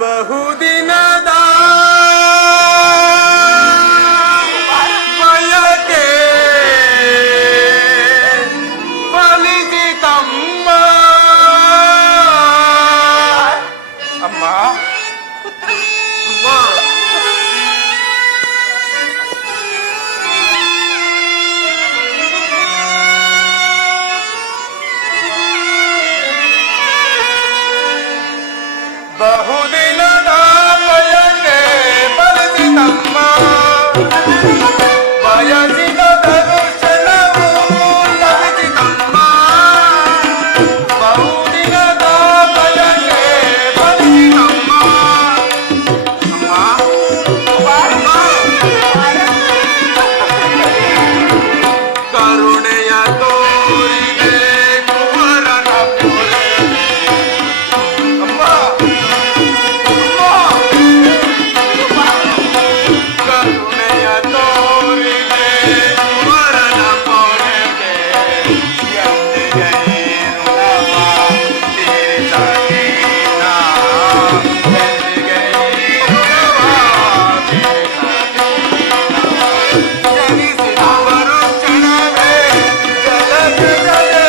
ಬಹುದಿನದ ಬಯಕೆ ಫಲಿಸಿತಮ್ಮ. ಅಮ್ಮ ಅಮ್ಮ, ಬಹುದಿನದ ಬಯಕೆ ಫಲಿಸಿತಮ್ಮ. ಬಯಸಿದ ದರ್ಶನವು ಲಭಿಸಿತಮ್ಮ. ಬಹುದಿನದ ಬಯಕೆ ಫಲಿಸಿತಮ್ಮ. ಅಮ್ಮ ಕರುಣೆಯ ತೋರಿದೆ ಕುವರನ ಪೊರೆ. ಅಮ್ಮ ಕರುಣೆಯ ತೋರಿದೆ ಕುವರನ ಪೊರೆಗೆ ಎಂದಿಗೈರುಳವ ತೀರಿಸೀನ. ಎಂದಿಗೈರುಳವ ಜನಿಸಿದವರು ಕ್ಷಣವೇ ಜಲಜಲೇ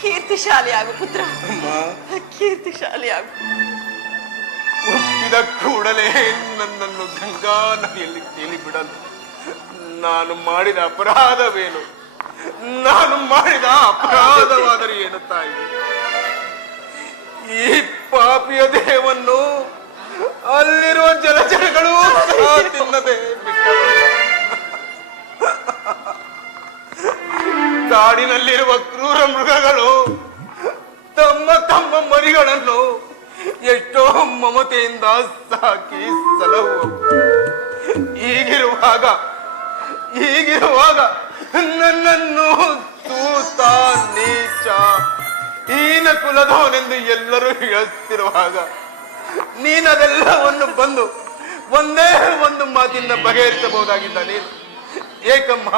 ಕೀರ್ತಿಶಾಲಿಯಾಗು ಪುತ್ರ, ಕೀರ್ತಿಶಾಲಿಯಾಗು. ಹುಟ್ಟಿದ ಕೂಡಲೇ ನನ್ನನ್ನು ಗಂಗಾ ನದಿಯಲ್ಲಿ ತೇಲಿಬಿಡಲು ನಾನು ಮಾಡಿದ ಅಪರಾಧವೇನು? ನಾನು ಮಾಡಿದ ಅಪರಾಧವಾದರೆ ಏನು ತಾಯಿ? ಈ ಪಾಪಿಯ ದೇಹವನ್ನು ಅಲ್ಲಿರುವ ಜಲಚರಗಳು ತಿನ್ನದೆ ಕಾಡಿನಲ್ಲಿರುವ ಕ್ರೂರ ಮೃಗಗಳು ತಮ್ಮ ತಮ್ಮ ಮರಿಗಳನ್ನು ಎಷ್ಟೋ ಮಮತೆಯಿಂದ ಸಾಕಿ ಸಲಹುವ. ಈ ಹೀಗಿರುವಾಗ ನನ್ನನ್ನು ತೂತ ನೀಚ ಹೀನ ಕುಲದವನೆಂದು ಎಲ್ಲರೂ ಹೇಳುತ್ತಿರುವಾಗ ನೀನದೆಲ್ಲವನ್ನು ಬಂದು ಒಂದೇ ಒಂದು ಮಾತಿಂದ ಬಗೆಹರಿಸಬಹುದಾಗಿದ್ದ ನೀನು ಏಕಮ್ಮ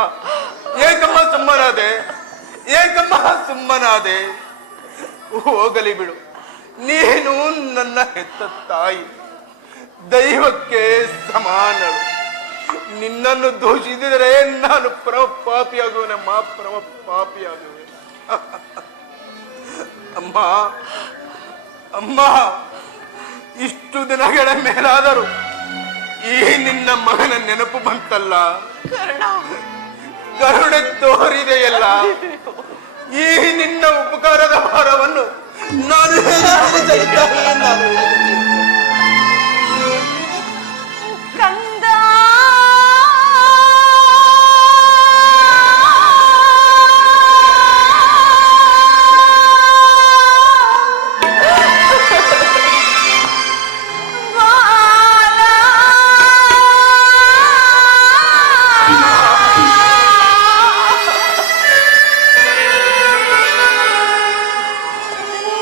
ಸುಮ್ಮನಾದೆ ಹೋಗಲಿ ಬಿಡು. ನೀನು ನನ್ನ ಹೆತ್ತ ತಾಯಿ, ದೈವಕ್ಕೆ ಸಮಾನಳು. ನಿನ್ನನ್ನು ದೂಷಿಸಿದರೆ ನಾನು ಪರಮ ಪಾಪಿಯಾಗುವೆ. ಅಮ್ಮ ಇಷ್ಟು ದಿನಗಳ ಮೇಲಾದರೂ ಈ ನಿನ್ನ ಮಗನ ನೆನಪು ಬಂತಲ್ಲ, ಕರುಣೆ ತೋರಿದೆಯಲ್ಲ. ಈ ನಿನ್ನ ಉಪಕಾರದ ಭಾರವನ್ನು ನಾನು ಕಂದ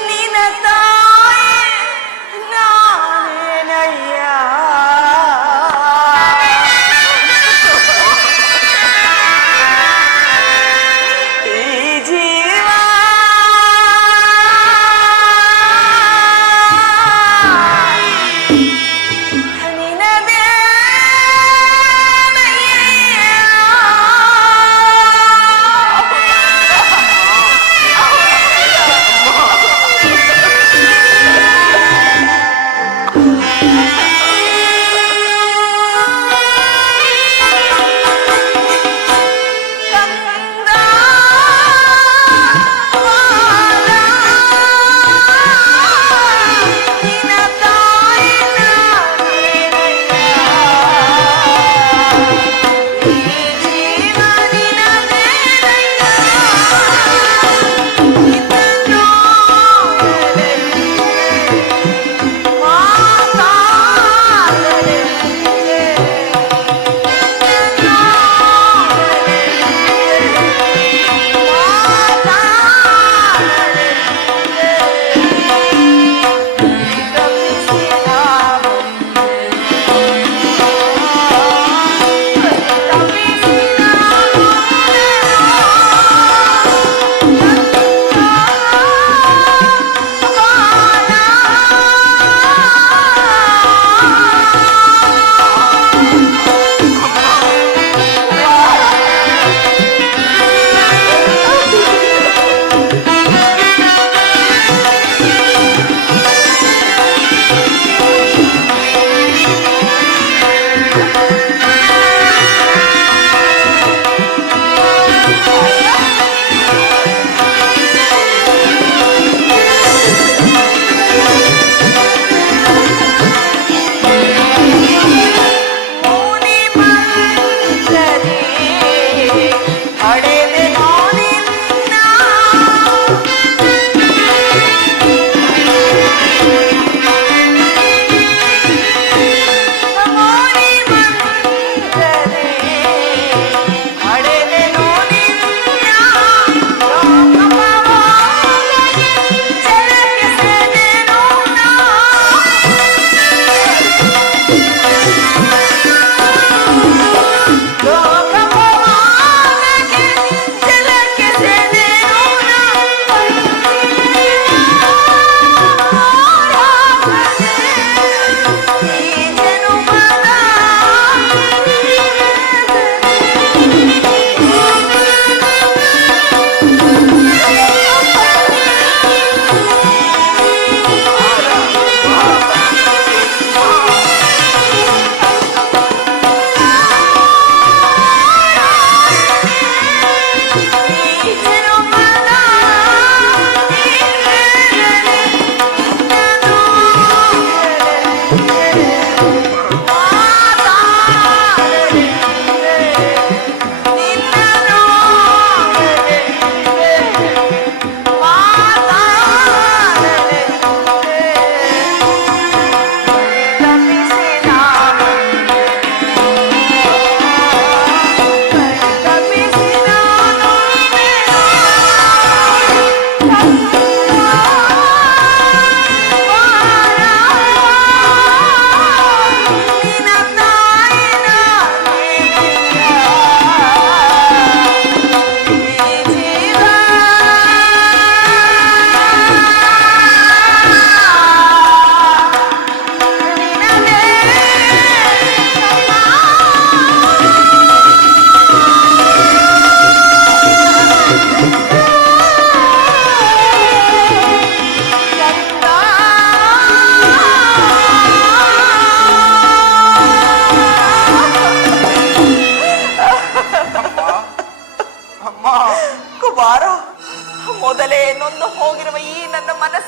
ನಿನ್ನ ತಾಯಿ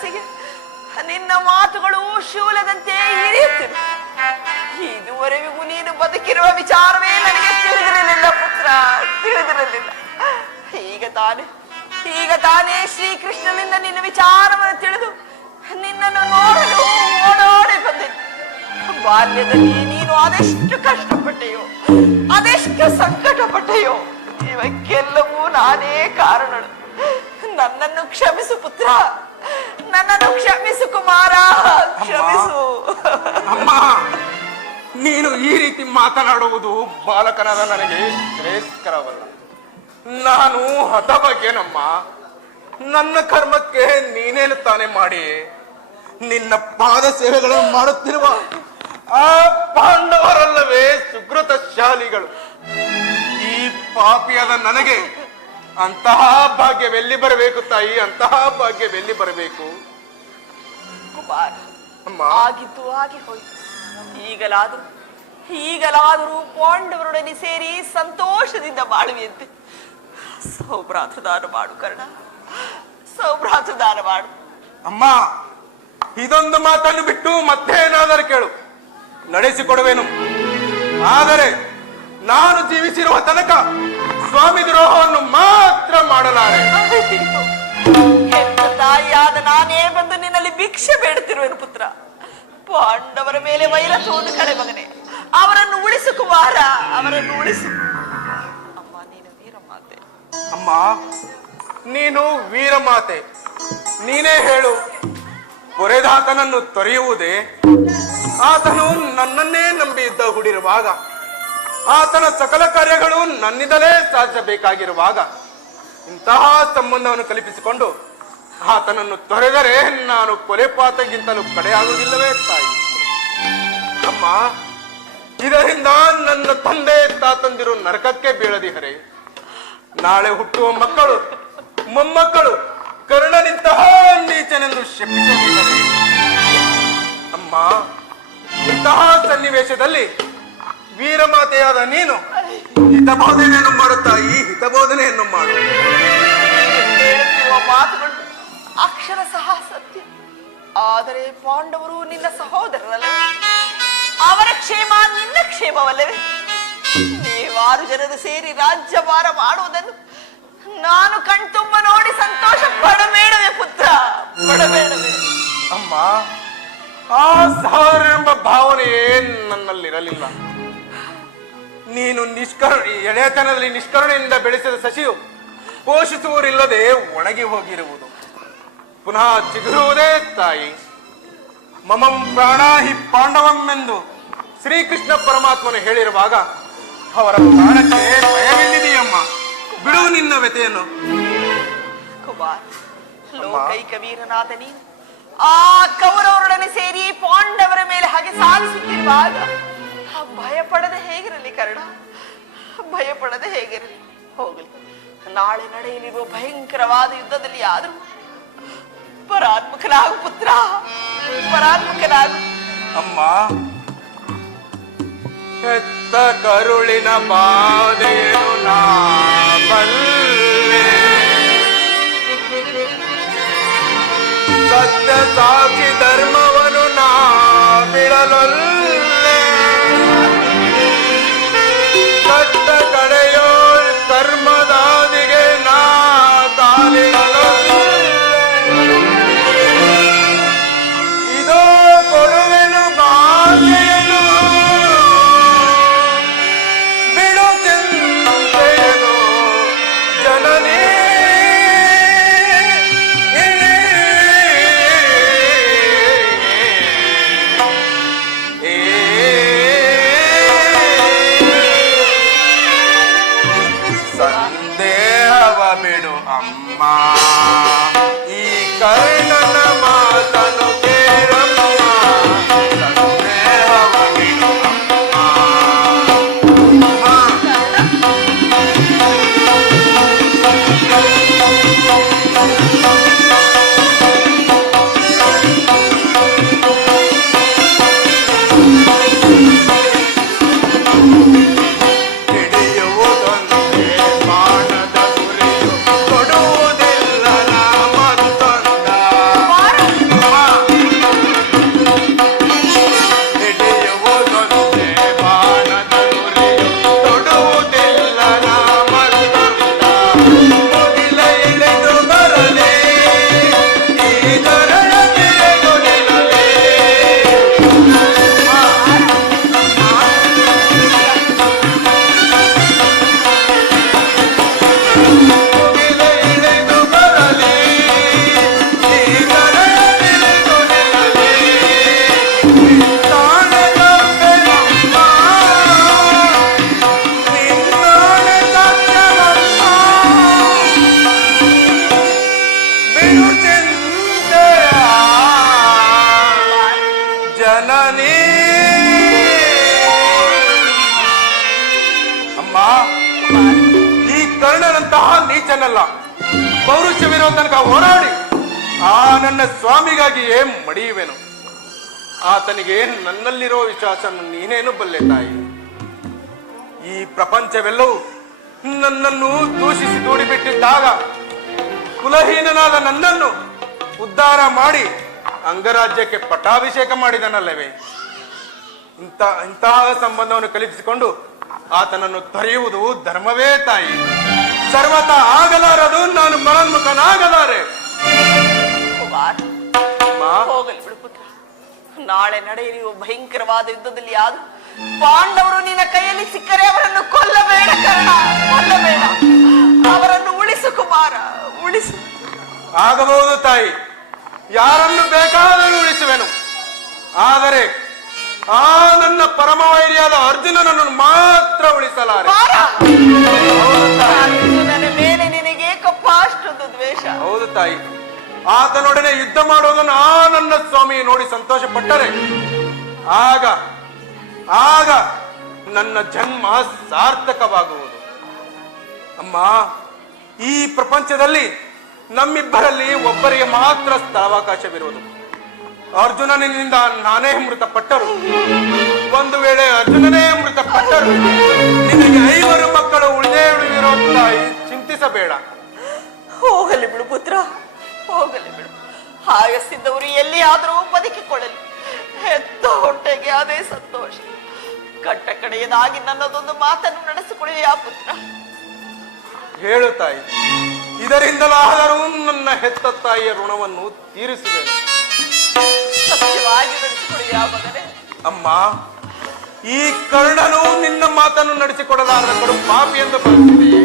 ಮನಸ್ಸಿಗೆ ನಿನ್ನ ಮಾತುಗಳು ಶೂಲದಂತೆ ಇರಿಯುತ್ತಿವೆ. ಇದುವರೆಗೂ ನೀನು ಬದುಕಿರುವ ವಿಚಾರವೇ ನನಗೆ ತಿಳಿದಿರಲಿಲ್ಲ ಪುತ್ರ, ತಿಳಿದಿರಲಿಲ್ಲ. ಈಗ ತಾನೇ ಶ್ರೀಕೃಷ್ಣನಿಂದ ನಿನ್ನ ವಿಚಾರವನ್ನು ತಿಳಿದು ನಿನ್ನನ್ನು ನೋಡಲು ಓಡೋಡಿ ಬಂದಿದ್ದೆ. ಬಾಲ್ಯದಲ್ಲಿ ನೀನು ಅದೆಷ್ಟು ಕಷ್ಟಪಟ್ಟೆಯೋ, ಅದೆಷ್ಟು ಸಂಕಟಪಟ್ಟೆಯೋ, ಇವಕ್ಕೆಲ್ಲವೂ ನಾನೇ ಕಾರಣಳು. ನನ್ನನ್ನು ಕ್ಷಮಿಸು ಪುತ್ರ, ನನ್ನನ್ನು ಕ್ಷಮಿಸು ಕುಮಾರ, ಕ್ಷಮಿಸು. ಅಮ್ಮ, ನೀನು ಈ ರೀತಿ ಮಾತನಾಡುವುದು ಬಾಲಕನಾದ ನನಗೆ ಶ್ರೇಷ್ಠಕರವಲ್ಲ. ನಾನು ಹತಭಾಗ್ಯನಮ್ಮ. ನನ್ನ ಕರ್ಮಕ್ಕೆ ನೀನೇನು ತಾನೇ ಮಾಡಿ ನಿನ್ನ ಪಾದ ಸೇವೆಗಳನ್ನು ಮಾಡುತ್ತಿರುವ ಆ ಪಾಂಡವರಲ್ಲವೇ ಸುಕೃತಶಾಲಿಗಳು. ಈ ಪಾಪಿಯಾದ ನನಗೆ ಅಂತಹ ಭಾಗ್ಯವೆಲ್ಲಿ ಬರಬೇಕು ತಾಯಿ, ಅಂತಹ ಭಾಗ್ಯವೆಲ್ಲಿ ಬರಬೇಕು? ಕುಮಾರ್, ಅಮ್ಮ, ಆಗಿತ್ತು ಆಗಿ ಹೋಯ್ತು. ಈಗಲಾದರೂ ಪಾಂಡವರೊಡನೆ ಸೇರಿ ಸಂತೋಷದಿಂದ ಬಾಳುವಿಯಂತೆ. ಸೌಭ್ರಾತೃದಾನ ಮಾಡು ಕರ್ಣ, ಸೌಭ್ರಾತೃದಾನ ಮಾಡು. ಅಮ್ಮ, ಇದೊಂದು ಮಾತನ್ನು ಬಿಟ್ಟು ಮತ್ತೇನಾದರೂ ಕೇಳು, ನಡೆಸಿಕೊಡುವೆನು. ಆದರೆ ನಾನು ಜೀವಿಸಿರುವ ತನಕ ಸ್ವಾಮಿ ದ್ರೋಹವನ್ನು ಮಾತ್ರ ಮಾಡಲಾರೆ. ಹೆತ್ತ ತಾಯಿಯಾದ ನಾನೇ ಬಂದು ನಿನ್ನಲ್ಲಿ ಭಿಕ್ಷೆ ಬೇಡುತ್ತಿರುವೆನು ಪುತ್ರ. ಪಾಂಡವರ ಮೇಲೆ ವೈರ ತೋದು ಕಡೆ ಮಗನೇ, ಅವರನ್ನು ಉಳಿಸು ಕುಮಾರ, ಅವರನ್ನು ಉಳಿಸು. ಅಮ್ಮ, ನೀನು ವೀರಮಾತೆ. ಅಮ್ಮ, ನೀನು ವೀರಮಾತೆ. ನೀನೇ ಹೇಳು, ಪೊರೆದಾತನನ್ನು ತೊರೆಯುವುದೇ? ಆತನು ನನ್ನನ್ನೇ ನಂಬಿ ಇದ್ದ ಹುಡಿರುವಾಗ, ಆತನ ಸಕಲ ಕಾರ್ಯಗಳು ನನ್ನಿಂದಲೇ ಸಾಧಿಸಬೇಕಾಗಿರುವಾಗ ಇಂತಹ ಸಂಬಂಧವನ್ನು ಕಲ್ಪಿಸಿಕೊಂಡು ಆತನನ್ನು ತೊರೆದರೆ ನಾನು ಕೊಲೆಪಾತಕ್ಕಿಂತಲೂ ಕಡೆಯಾಗುವುದಿಲ್ಲವೇ ತಾಯಿ? ಅಮ್ಮ, ಇದರಿಂದ ನನ್ನ ತಂದೆ ತಾತಂದಿರು ನರಕಕ್ಕೆ ಬೀಳದಿಹರೆ. ನಾಳೆ ಹುಟ್ಟುವ ಮಕ್ಕಳು ಮೊಮ್ಮಕ್ಕಳು ಕರ್ಣನಿಂತಹ ನೀಚನೆಂದು ಶಪಿಸದಿಹರೆ. ಅಮ್ಮ, ಇಂತಹ ಸನ್ನಿವೇಶದಲ್ಲಿ ವೀರಮಾತೆಯಾದ ನೀನು ಹಿತಬೋಧನೆಯನ್ನು ಮಾಡು ತಾಯಿ, ಹಿತಬೋಧನೆಯನ್ನು ಮಾಡು. ಹೇಳುತ್ತಿರುವ ಮಾತುಗಳು ಅಕ್ಷರ ಸಹ ಸತ್ಯ. ಆದರೆ ಪಾಂಡವರು ನಿನ್ನ ಸಹೋದರರಲ್ಲ, ಅವರ ಕ್ಷೇಮ ನಿನ್ನ ಕ್ಷೇಮವಲ್ಲವೇ? ನೀವಾರು ಜನರು ಸೇರಿ ರಾಜ್ಯಭಾರ ಮಾಡುವುದನ್ನು ನಾನು ಕಣ್ತುಂಬ ನೋಡಿ ಸಂತೋಷ ಪಡಬೇಡವೇ ಪುತ್ರ, ಪಡಬೇಡವೇ? ಅಮ್ಮ, ಆ ಸಹೋದರ ಎಂಬ ಭಾವನೆಯೇ ನನ್ನಲ್ಲಿರಲಿಲ್ಲ. ನೀನು ಎಳೆತನದಲ್ಲಿ ನಿಷ್ಕರುಣೆಯಿಂದ ಬೆಳೆಸಿದ ಸಸಿಯು ಪೋಷಿಸುವರಿಲ್ಲದೆ ಒಣಗಿ ಹೋಗಿರುವುದು ಪುನಃ ಚಿಗುರುವುದೇ ತಾಯಿ. ಮಮಂ ಪ್ರಾಣಾಹಿ ಪಾಂಡವಂ ಎಂದು ಶ್ರೀಕೃಷ್ಣ ಪರಮಾತ್ಮನು ಹೇಳಿರುವಾಗ ಅವರ ಪ್ರಾಣಕ್ಕೆ ಭಯವೆಲ್ಲಿದೆಯಮ್ಮ? ಬಿಡು ನಿನ್ನ ವ್ಯತೆಯನ್ನು. ಕುಮಾರ್, ಲೋಕೈಕ ವೀರನಾದ ನೀನು ಆ ಕೌರವರೊಡನೆ ಸೇರಿ ಪಾಂಡವರ ಮೇಲೆ ಹಾಗೆ ಸಾಧಿಸುತ್ತಿರುವಾಗ ಭಯಪಡದೆ ಹೇಗಿರಲಿ ಕರ್ಣ, ಭಯಪಡದೆ ಹೇಗಿರಲಿ. ಹೋಗಲಿ, ನಾಳೆ ನಡೆಯಲಿರುವ ಭಯಂಕರವಾದ ಯುದ್ಧದಲ್ಲಿ ಆದರೂ ಪರಾತ್ಮಕನಾಗು ಪುತ್ರ, ಪರಾತ್ಮಕನಾಗು. ಅಮ್ಮ, ಹೆತ್ತ ಕರುಳಿನ ಬಾಧೆಯನ್ನು ನಾ ಬಲ್ಲೆ, ಸತ್ಯ ಸಾಕ್ಷಿ ಧರ್ಮವನ್ನು ನಾ ಬಿಡಲೊಲ್ಲೆ, ಸತ್ತ ಕಡೆಯೋ ಕರ್ಮದಾದಿಗೆ ನಾ ತಾಲಿಡಲೊಲ್ಲೆ. ಇದೋ ಕೊಡುವೆನು ಬಾಲ್ಯನು, ಬಿಡು ಚಿಂತೆಯನು ಜನನೇ. ಸಂದೇಹವ ಬಿಡು ಅಮ್ಮ, ಈ ಕರ್ಣನ ಮಾತನು ಕೇಳಮ್ಮ. ಸಂದೇಹವ ಬಿಡು ಅಮ್ಮ. ಹಿಡಿಯುವುದೊಂದೇ ಬಾಣದ ಗುರಿಯು, ಕೊಡುವುದಿಲ್ಲ ನಾ ಅಮ್ಮ, ಈ ಕರ್ಣನಂತಹ ನೀಚನಲ್ಲ, ಪೌರುಷವಿರೋ ತನಕ ಹೋರಾಡಿ ಆ ನನ್ನ ಸ್ವಾಮಿಗಾಗಿಯೇ ಮಡಿಯುವೆನು. ಆತನಿಗೆ ನನ್ನಲ್ಲಿರೋ ವಿಶ್ವಾಸ ನೀನೇನು ಬಲ್ಲೆ ತಾಯಿ. ಈ ಪ್ರಪಂಚವೆಲ್ಲವೂ ನನ್ನನ್ನು ದೂಷಿಸಿ ದೂಡಿಬಿಟ್ಟಿದ್ದಾಗ ಕುಲಹೀನನಾದ ನನ್ನನ್ನು ಉದ್ಧಾರ ಮಾಡಿ ಅಂಗರಾಜ್ಯಕ್ಕೆ ಪಟ್ಟಾಭಿಷೇಕ ಮಾಡಿದನಲ್ಲವೇ. ಇಂತಹ ಸಂಬಂಧವನ್ನು ಕಲ್ಪಿಸಿಕೊಂಡು ಆತನನ್ನು ತೊರೆಯುವುದು ಧರ್ಮವೇ ತಾಯಿ. ಸರ್ವತಾ ಆಗಲಾರದು, ನಾನು ಪರನ್ಮುಖನಾಗಲಾರೆ. ಹೋಗಲಿ ಬಿಡು ಪುತ್ರ. ನಾಳೆ ನಡೆಯಲಿರುವ ಭಯಂಕರವಾದ ಯುದ್ಧದಲ್ಲಿ ಯಾರು ಪಾಂಡವರು ನಿನ್ನ ಕೈಯಲ್ಲಿ ಸಿಕ್ಕರೆ ಅವರನ್ನು ಕೊಲ್ಲಬೇಡ ಕರ್ಣ, ಕೊಲ್ಲಬೇಡ. ಅವರನ್ನು ಉಳಿಸು ಕುಮಾರ, ಉಳಿಸು. ಆಗಬಹುದು ತಾಯಿ, ಯಾರನ್ನು ಬೇಕಾದರೂ ಉಳಿಸುವೆನು. ಆದರೆ ಆ ನನ್ನ ಪರಮವೈರಿಯಾದ ಅರ್ಜುನನನ್ನು ಮಾತ್ರ ಉಳಿಸಲಾರೆ. ಅರ್ಜುನನ ಮೇಲೆ ನಿನಗೆ ಅಷ್ಟೊಂದು ದ್ವೇಷ? ಹೌದು ತಾಯಿ, ಆತನೊಡನೆ ಯುದ್ಧ ಮಾಡುವುದನ್ನು ಆ ನನ್ನ ಸ್ವಾಮಿ ನೋಡಿ ಸಂತೋಷ ಪಟ್ಟರೆ ಆಗ ಆಗ ನನ್ನ ಜನ್ಮ ಸಾರ್ಥಕವಾಗುವುದು. ಅಮ್ಮ, ಈ ಪ್ರಪಂಚದಲ್ಲಿ ನಮ್ಮಿಬ್ಬರಲ್ಲಿ ಒಬ್ಬರಿಗೆ ಮಾತ್ರ ಸ್ಥಳಾವಕಾಶವಿರುವುದು. ಅರ್ಜುನನಿಂದ ನಾನೇ ಮೃತಪಟ್ಟರು, ಒಂದು ವೇಳೆ ಅರ್ಜುನನೇ ಮೃತಪಟ್ಟರು ನಿನಗೆ 5 ಮಕ್ಕಳು ಉಳಿದೇ ಉಳಿದಿರೋ ತಾಯಿ, ಚಿಂತಿಸಬೇಡ. ಹೋಗಲಿ ಬಿಡು ಪುತ್ರ, ಹೋಗಲಿ ಬಿಡು. ಹಾಯಸ್ಸಿದ್ದವರು ಎಲ್ಲಿಯಾದರೂ ಬದುಕಿಕೊಳ್ಳಲಿ. ಹೆತ್ತ ಹೊಟ್ಟೆಗೆ ಅದೇ ಸಂತೋಷ. ಕಟ್ಟ ಕಡೆಯದಾಗಿ ನನ್ನದೊಂದು ಮಾತನ್ನು ನಡೆಸಿಕೊಳ್ಳಿ ಆ ಪುತ್ರ. ಹೇಳು ತಾಯಿ, ಇದರಿಂದಲಾದರೂ ನನ್ನ ಹೆತ್ತ ತಾಯಿಯ ಋಣವನ್ನು ತೀರಿಸುವೆನು. ಸತ್ಯವಾಗಿ ನಡೆಸಿಕೊಳ್ಳಿ ಆ ಮಗನೇ. ಅಮ್ಮ, ಈ ಕರ್ಣನು ನಿನ್ನ ಮಾತನ್ನು ನಡೆಸಿಕೊಡಲಾರದ ಕಡು ಪಾಪಿ ಎಂದು ಭಾವಿಸಿದೆಯೇ?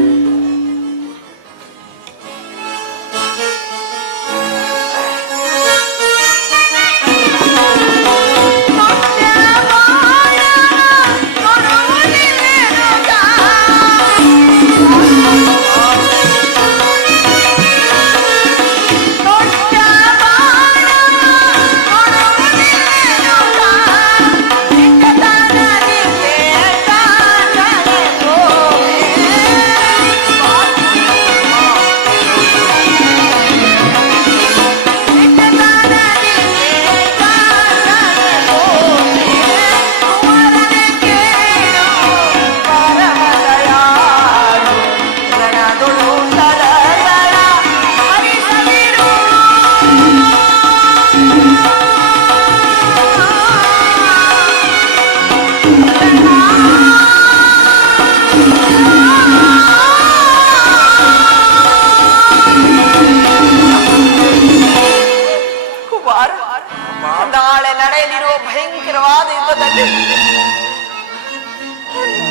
ನಾಳೆ ನಡೆಯಲಿರುವ ಭಯಂಕರವಾದ ಯುದ್ಧದಲ್ಲಿ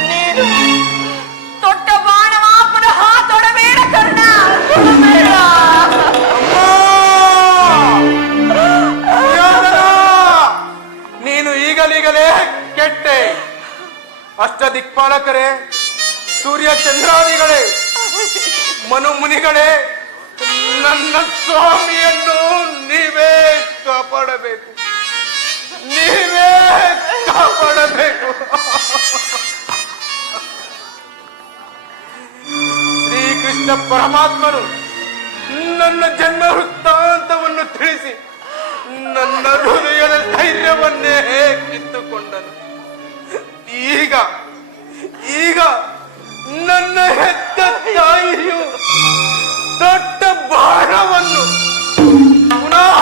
ನೀನು ತೊಟ್ಟ ಬಾಣವ ಪುನಃ ತೊಡಬೇಡ ಕರ್ಣ, ತೊಡಬೇಡ. ನೀನು ಈಗಲೀಗಲೇ ಕೆಟ್ಟೆ. ಅಷ್ಟ ದಿಕ್ಪಾಲಕರೇ, ಸೂರ್ಯ ಚಂದ್ರಾದಿಗಳೇ, ಮನು ಮುನಿಗಳೇ, ನನ್ನ ಸ್ವಾಮಿಯನ್ನು ನೀವೇ ಕಾಪಾಡಬೇಕು, ನೀವೇ ಕಾಪಾಡಬೇಕು. ಶ್ರೀಕೃಷ್ಣ ಪರಮಾತ್ಮನು ನನ್ನ ಜನ್ಮ ವೃತ್ತಾಂತವನ್ನು ತಿಳಿಸಿ ನನ್ನ ಹೃದಯದ ಧೈರ್ಯವನ್ನೇ ಕಿತ್ತುಕೊಂಡನು. ಈಗ ಈಗ ನನ್ನ ಹೆತ್ತ ತಾಯಿಯು ದೊಡ್ಡ ಬಾಣವನ್ನು ಪುನಃ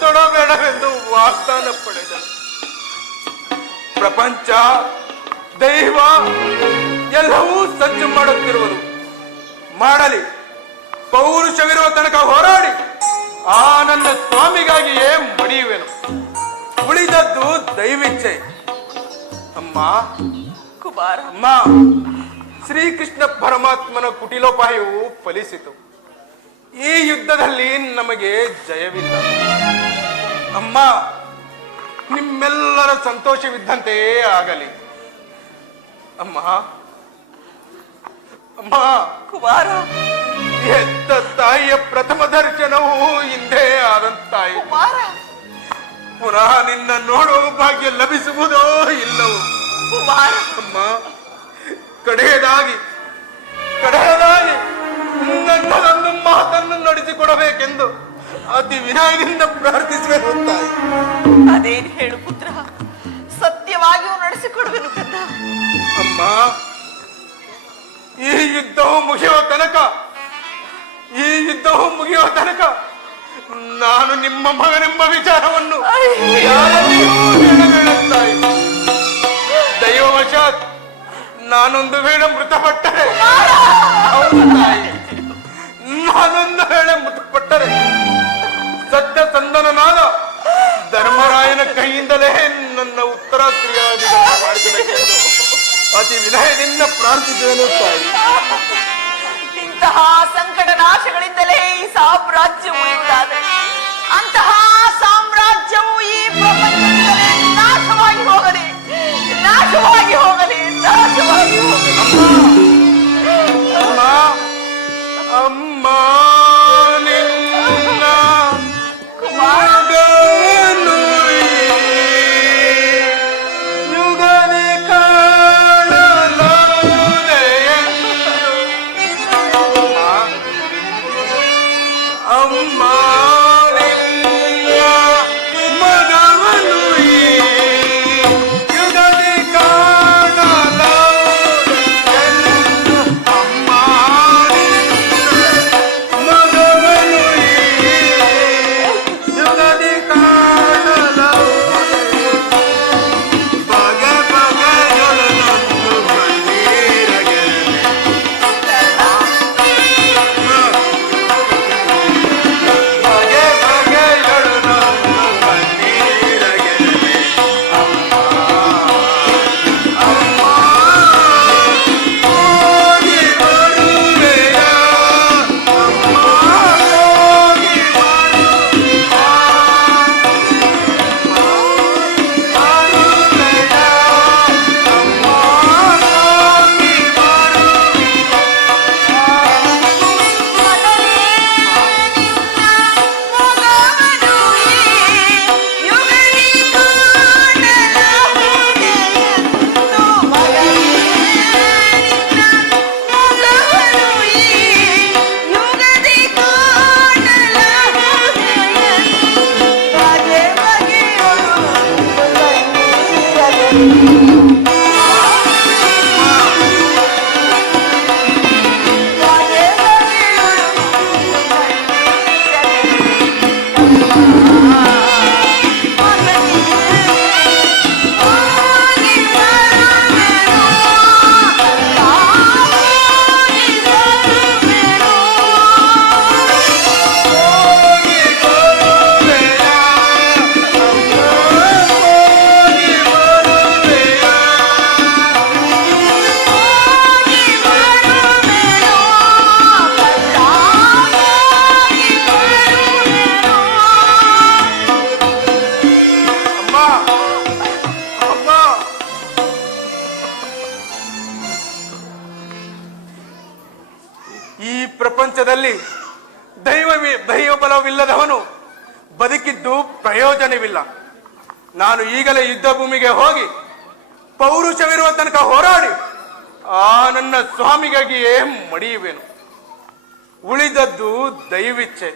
ತೊಡಬೇಡವೆಂದು ವಾಗ್ದಾನ ಪಡೆದನು. ಪ್ರಪಂಚ, ದೈವ ಎಲ್ಲವೂ ಸಜ್ಜು ಮಾಡುತ್ತಿರುವುದು. ಮಾಡಲಿ, ಪೌರುಷವಿರುವ ತನಕ ಹೋರಾಡಿ ಆ ನನ್ನ ಸ್ವಾಮಿಗಾಗಿಯೇ ಮಡಿಯುವೆನು. ಉಳಿದದ್ದು ದೈವಿಚ್ಛೆ. ಅಮ್ಮ ಕುಮಾರ, ಅಮ್ಮ, ಶ್ರೀಕೃಷ್ಣ ಪರಮಾತ್ಮನ ಕುಟಿಲೋಪಾಯವು ಫಲಿಸಿತು. ಈ ಯುದ್ಧದಲ್ಲಿ ನಮಗೆ ಜಯವಿಲ್ಲ. ಅಮ್ಮ, ನಿಮ್ಮೆಲ್ಲರ ಸಂತೋಷವಿದ್ದಂತೆಯೇ ಆಗಲಿ. ಅಮ್ಮ ಅಮ್ಮ, ಕುಮಾರ, ಹೆತ್ತ ತಾಯಿಯ ಪ್ರಥಮ ದರ್ಶನವು ಹಿಂದೆ ಆದಂತಾಯಿತು. ಕುಮಾರ, ಪುನಃ ನಿನ್ನ ನೋಡುವ ಭಾಗ್ಯ ಲಭಿಸುವುದೋ ಇಲ್ಲವೋ? ಕುಮಾರ, ಅಮ್ಮ, ಕಡೆಯದಾಗಿ ನನ್ನದೊಂದು ಮಾತನ್ನು ನಡೆಸಿಕೊಡಬೇಕೆಂದು ಅತಿ ವಿನಯದಿಂದ ಪ್ರಾರ್ಥಿಸುವೆನು ತಾಯಿ. ಅದೇನು ಹೇಳು ಪುತ್ರ, ಸತ್ಯವಾಗಿಯೂ ನಡೆಸಿಕೊಡುವೆನು ಕಂದ. ಅಮ್ಮ, ಈ ಯುದ್ಧವು ಮುಗಿಯುವ ತನಕ ನಾನು ನಿಮ್ಮ ಮಗನೆಂಬ ವಿಚಾರವನ್ನು ಯಾರಲ್ಲಿಯೂ ಹೇಳಬೇಡ ತಾಯಿ. ದೈವವಶಾತ್ ನಾನೊಂದು ವೇಳೆ ಮೃತಪಟ್ಟರೆ, ಹೌದು ತಾಯಿ, ನಾನೊಂದು ವೇಳೆ ಮೃತಪಟ್ಟರೆ ಸತ್ಯ ಸಂದನನಾದ ಧರ್ಮರಾಯನ ಕೈಯಿಂದಲೇ ನನ್ನ ಉತ್ತರಾಕ್ರಿಯಾದಿಗಳನ್ನು ಮಾಡಿಸಬೇಕೆಂದು ಅತಿ ವಿನಯದಿಂದ ಪ್ರಾರ್ಥಿಸುವೆನು ತಾಯಿ. ಇಂತಹ ಸಂಕಟ ನಾಶಗಳಿಂದಲೇ ಈ ಸಾಮ್ರಾಜ್ಯ ಉಳಿಯುವುದಾದರೆ ಅಂತಹ ಸಾಮ್ರಾಜ್ಯವು ಈ ಪ್ರಪಂಚದಿಂದಲೇ ನಾಶವಾಗಿ ಹೋಗಲಿ. ಅಮ್ಮ, ನಿನ್ನ ಮಗನು ಯುಗದಿ ಕಾಣಲಾರೆಯೆಂದು. ಅಮ್ಮ, ನಿನ್ನ ಮಗನು ಯುಗದಿ ಕಾಣಲಾರೆಯೆಂದು. ಅಮ್ಮ, ಈ ಪ್ರಪಂಚದಲ್ಲಿ ದೈವ ಬಲವಿಲ್ಲದವನು ಬದುಕಿದ್ದು ಪ್ರಯೋಜನವಿಲ್ಲ. ನಾನು ಈಗಲೇ ಯುದ್ಧ ಭೂಮಿಗೆ ಹೋಗಿ ಪೌರುಷವಿರುವ ತನಕ ಹೋರಾಡಿ ಆ ನನ್ನ ಸ್ವಾಮಿಗಾಗಿಯೇ ಮಡಿಯುವೆನು. ಉಳಿದದ್ದು ದೈವಿಚ್ಛೆ.